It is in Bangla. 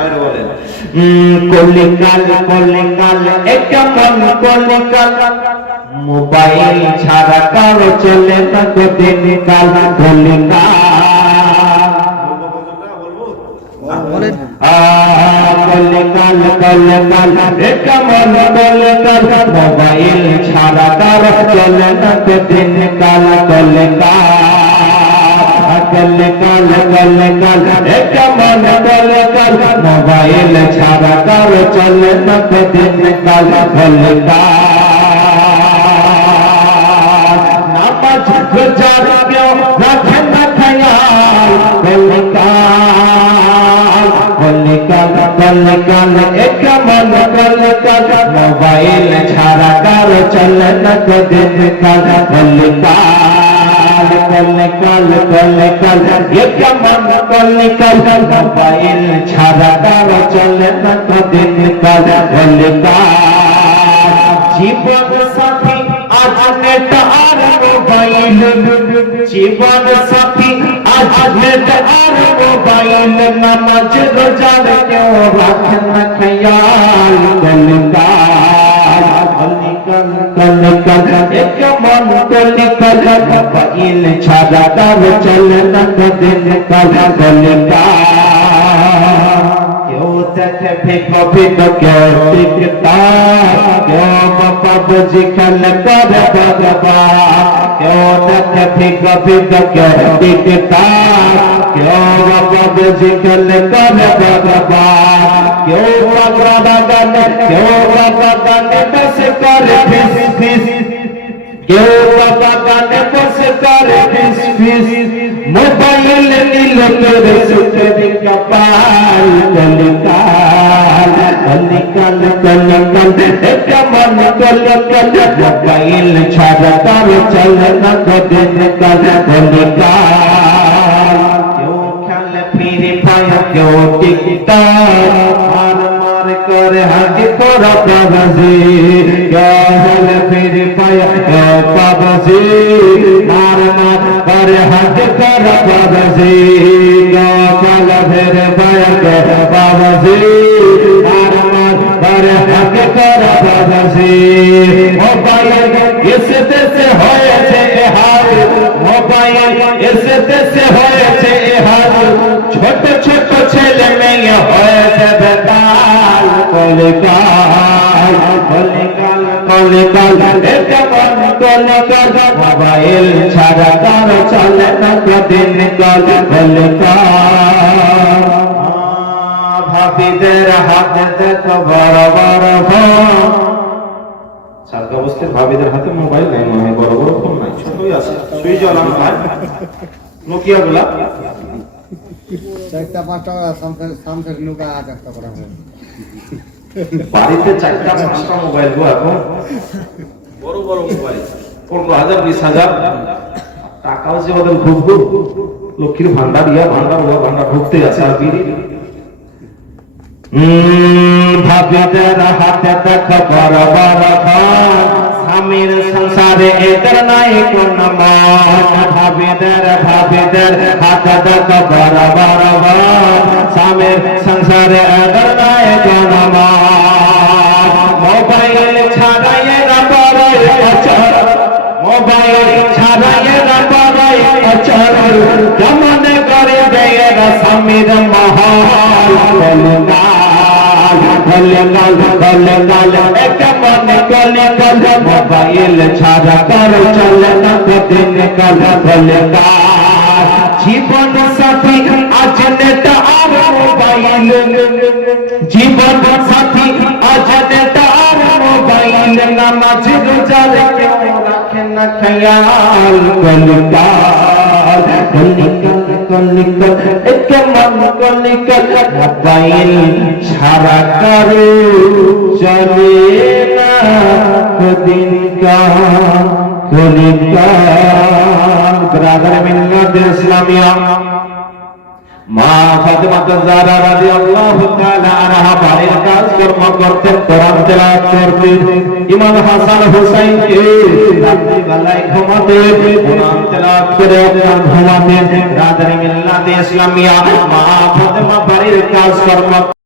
শায়র বলেন কলিকাল কলিকাল একটা মন কলিকাল মোবাইল ছাড়া কারো চলে না দিন কাল কলিকাল বলেন কলিকাল কলিকাল একটা মন কলিকাল মোবাইল ছাড়া কারো চলে না দিন কাল কলিকাল কলিকাল কলিকাল একটা মন কলিকাল মোবাইল ছাড়া কারো চলে না দিন কাল কলিকাল নামাজ গুজার কেউ রাখে না খেয়াল কলিকাল কলিকাল কলিকাল একটা মন কলিকাল মোবাইল ছাড়া কারো চলে না দিন কাল কলিকাল কলিকাল কলিকাল একটা মন কলিকাল মোবাইল ছাড়া কারো চলে না দিন কাল কলিকাল জীবন সাথী আজ নেট আর মোবাইল জীবন সাথী আজ নেট আর মোবাইল নামাজ রোজার কেউ রাখে না খেয়াল কলিকাল কলিকাল কলিকাল এক মন কলিকাল মোবাইল ছাড়া কারো চলে না দিন কাল কলিকাল কেউ দেখে ফিকো ফিকো কেউ টিকটক কেউ বাবা বুঝি খেল করে বাবা কেউ দেখে ফিকো ফিকো কেউ টিকটক কেউ বাবা বুঝি খেল করে বাবা কেউ বাবা গানে কেউ বাবা গানে বসে করে ফিস ফিস কেউ বাবা গানে বসে করে ফিস ফিস মোবাইল নীল করে সুখের কপাল কলিকাল কলিকাল কলিকাল একটা মন কলিকাল মোবাইল ছাড়া কারো চলে না দিন কাল কলিকাল কেউ খেলে ফিরে পায় কেউ টিকটক মার মার করে হাঁটি পড়া পাবাজি খেলে ফিরে পায় কেউ পাবাজি মার মার করে হাঁটি পড়া পাবাজি খেলে ফিরে পায় কেউ পাবাজি মার মার করে হাঁটি পড়া পাবাজি মোবাইল এসে দেশে হয়েছে হাল মোবাইল এসে দেশে হয়েছে হাল ছোট ছোট ছেলে মেয়ে হয়েছে বেকার কলিকাল কলিকাল কলিকাল একটা মন কলিকাল মোবাইল ছাড়া কারো চলে না দিন কাল কলিকাল ভাবিদের হাতে দেখো বড় বড় ফোন সারকা অবস্থায় ভাবিদের হাতে মোবাইল নাই মনে হয় বড় বড় ফোন নাই ছোটই আছে সুইচ ওলা মোবাইল নোকিয়া গুলা চারটা পাঁচটা সামসের নৌকা চারটা করা হয় বাড়িতে চারটা পাঁচটা মোবাইল গো এখন বড় বড় মোবাইল 15,000 20,000 টাকাও যে ওদের ঘুরবো লক্ষ্মীর ভান্ডার ভান্ডার ঢুকতে আছে আর বিড়ি ভাবিদের হাতে দেখো বড় বড় ফোন স্বামীর সংসারে এদের নাই কোন মন ভাবিদের হাতে দেখো বড় বড় ফোন স্বামীর সংসারে এদের নাই কোন মন মোবাইল ছাড়াই না পারে অচল মোবাইল ছাড়াই না পারে অচল কেমন করে দেয় স্বামীর মহল কলিকাল কলিকাল কলিকাল একটা মন কলিকাল মোবাইল ছাড়া কারো চলে না দিন কাল কলিকাল জীবন সাথী আজ নেট আর মোবাইল জীবন সাথী আজ নেট আর মোবাইল নামাজ রোজার কেউ রাখে না খেয়াল কলিকাল কলিকাল কলিকাল একটা মন কলিকাল মোবাইল ছাড়া কারো চলে না দিন কাল কলিকাল ব্রাদার মিল্লাত ইসলামিয়া মা ফাতেমা জাহরা রাদিয়াল্লাহু তাআলা আনহা বাড়ির কাজকর্ম করতেন, কোরআন তেলাওয়াত করতেন। ইমাম হাসান হুসাইনকে রাত্রি বেলায় ঘুমাতেন, কোরআন তেলাওয়াত করে ঘুমাতেন। রাদারি মিল্লাতে ইসলামিয়া মা ফাতেমা বাড়ির কাজকর্ম